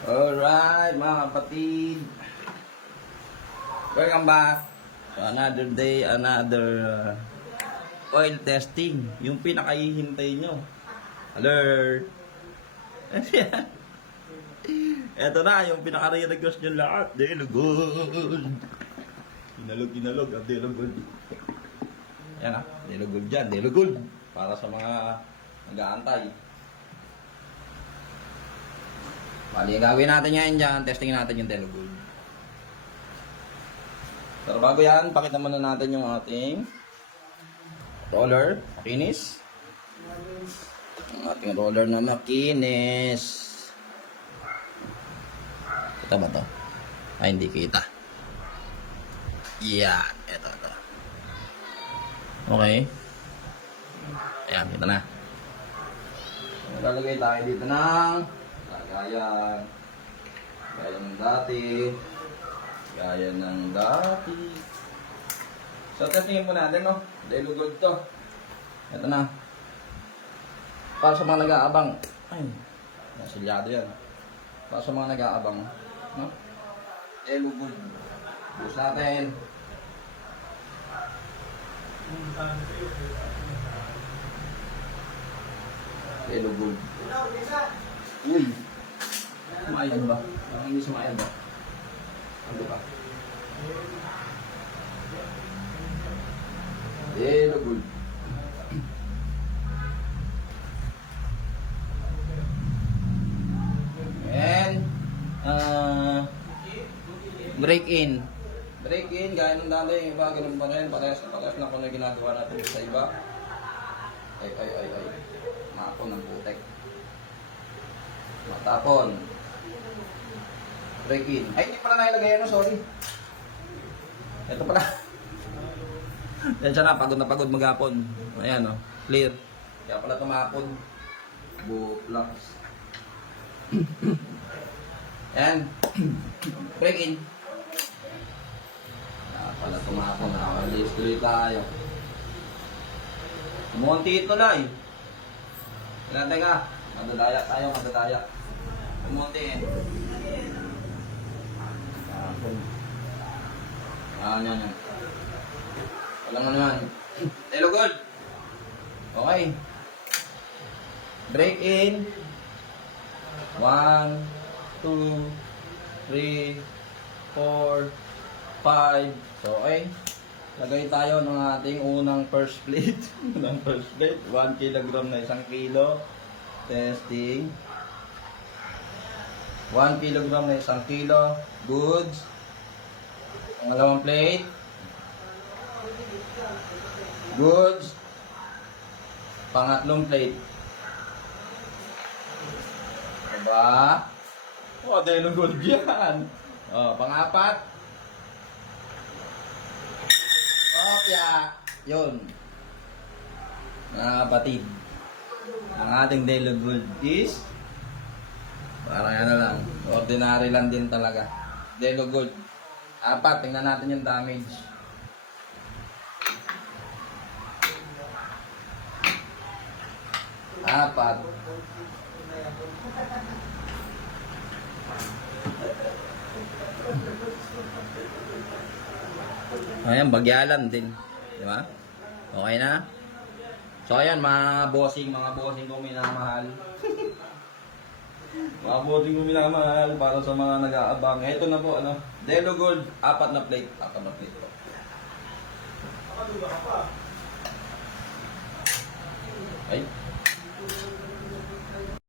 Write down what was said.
Alright mga kapatid, welcome back to another day, another oil testing. Yung pinakahihintay nyo. Alert! Eto na, yung pinaka-request nyo lahat. Delugod! Kinalog, delugod. Yan ah, delugod dyan, delugod. Para sa mga nag-aantay. Bali, gagawin natin yan dyan. Testing natin yung delugod. Pero bago yan, pakita muna natin yung ating roller. Makinis. Ang ating roller na makinis. Kita ba to? Ay, hindi kita. Yan. Ito. Okay. Ayan, kita na. Lalagay tayo dito ng gaya ng dati. So, testingin po natin, no? Delugod to. Ito na. Para sa mga nag-aabang. Ay, nasilyado yan. Para sa mga nag-aabang. No? Delugod. Bus natin. Delugod. Uy! Sumayad ba? Hindi sumayad ba? Ano ba? Delugod. And break in. Break in, gaya ng dati, yung iba, ganun pa rin. Parehas na kung ano ginagawa natin sa iba. Ay. Maapon ng putek. Matapon. Break in. Ay, hindi pala nailagay ano, sorry. Ito pala. Yan siya na, pagod maghapon. Ayan o, clear. Kaya pala tumapon. Buklaks. Ayan. Break in. Kaya pala tumapon. Nakalis tuloy tayo. Umunti ito lang eh. Kailan ka? Madadaya tayo. Umunti eh. Yan. Walang ano yan. Delugod! Okay. Break in. 1, 2, 3, 4, 5. So, okay. Lagay tayo ng ating unang first plate. 1 kilogram na 1 kilo. Testing. 1 kilogram na 1 kilo. Goods. Pangalawang plate. Goods. Pangatlong plate. Diba? Oh, delugod yan. Oh, pangapat. Opya. Yun. Mga kapatid. Ang ating delugod is parang ano lang. Ordinary lang din talaga. Delugod. 4. Tingnan natin yung damage. Apat. Ayan, bagyalan din. Di ba? Okay na? So, ayan, mga bossing kong minamahal. Mga bossing kong minamahal para sa mga nag-aabang. Ito na po, ano? Delugod, 4 na plate. 4 na plate po. Ay.